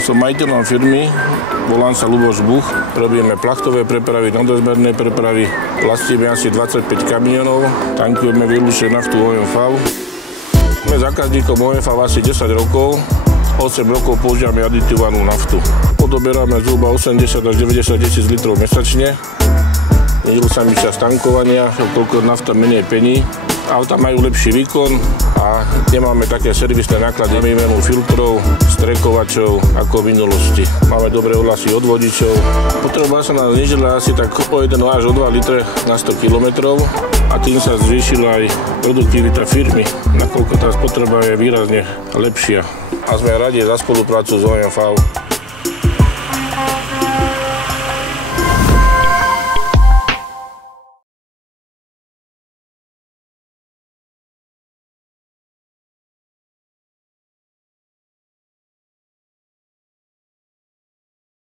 Som majiteľom firmy, volám sa Ľuboš Buch. Robíme plachtové prepravy, nadrozmerné prepravy. Lastíme asi 25 kamionov, tankujeme výlučne naftu OMV. Sme zákazníkom OMV asi 10 rokov. 8 rokov používame aditivovanú naftu. Odoberáme zhruba 80 až 90 tisíc litrov mesačne. Nedel sa mi čas tankovania, koľko nafta menej pení. Auta majú lepší výkon a nemáme také servisné náklady na výmenu filtrov, strekovačov ako v minulosti. Máme dobré ohlasy od vodičov. Potreba sa nám znížila asi tak o 1 až o 2 litre na 100 km a tým sa zvýšila aj produktivita firmy, nakoľko tá spotreba je výrazne lepšia. A sme radi za spoluprácu s OMV.